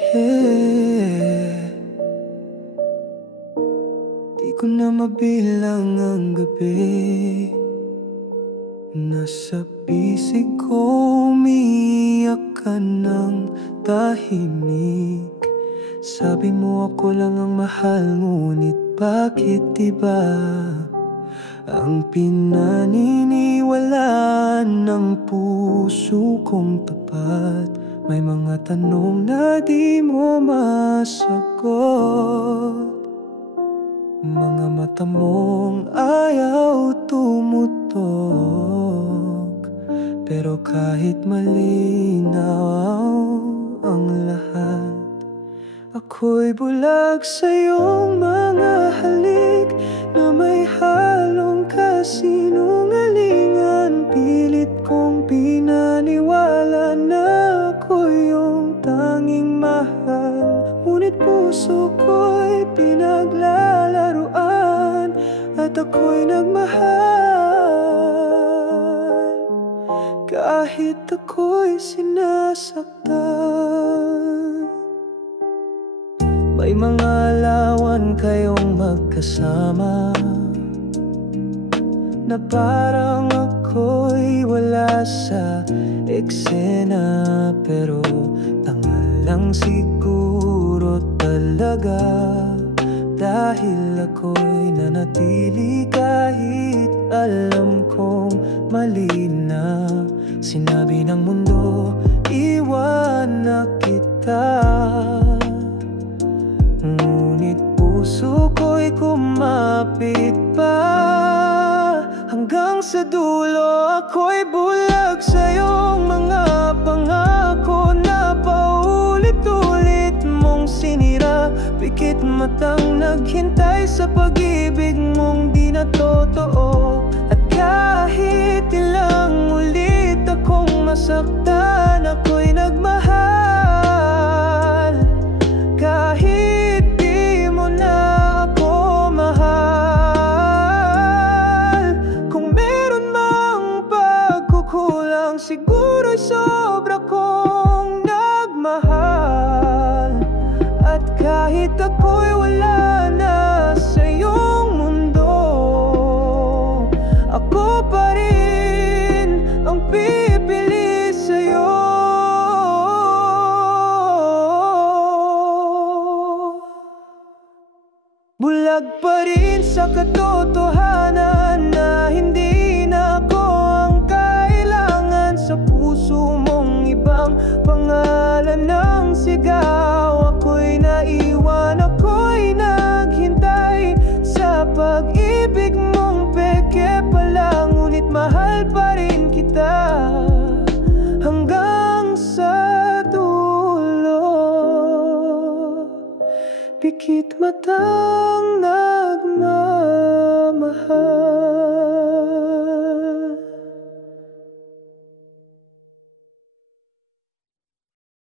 Yeah. Di ko na mabilang ang gabi. Nasa bisig ko umiiyak ka ng tahimik. Sabi mo ako lang ang mahal, ngunit bakit iba ang pinaniniwalaan ng puso kong tapat? May mga tanong na di mo masagot, mga mata mong ayaw tumutok. Pero kahit malinaw ang lahat, ako'y bulag sa iyong mga halik na may halong kasinungalingan. Pilit kong pinaniwala na ako'y iyong tanging mahal, ngunit puso ko'y pinaglalaruan at ako'y nagmahal kahit ako'y sinasaktan. May mga lawan kayong magkasama na parang ako'y wala sa eksena. Pero tanga lang siguro talaga, dahil ako'y nanatili kahit alam kong mali na. Sinabi ng mundo, iwan na kita, ngunit puso ko'y kumapit pa. Hanggang sa dulo ako'y bulag sa iyong mga pangako na paulit-ulit mong sinira. Pikit matang naghintay sa pag-ibig mong di na totoo. At kahit ilang ulit akong masaktan, ako'y nagmahal kahit di mo na ako mahal. Kung meron mang pagkukulang, siguro'y sobra kong nagmahal. At kahit ako'y wala na sa iyong mundo, ako pa rin ang pipili sa'yo. Bulag pa rin sa katotohanan na hindi na ako ang kailangan. Sa puso mong ibang pangalan ng sigaw, ako'y naiwan, ako'y naghintay sa pag-ibig mong peke pala. Ngunit mahal pa rin kita hanggang sa dulo. Pikit matang nagmamahal.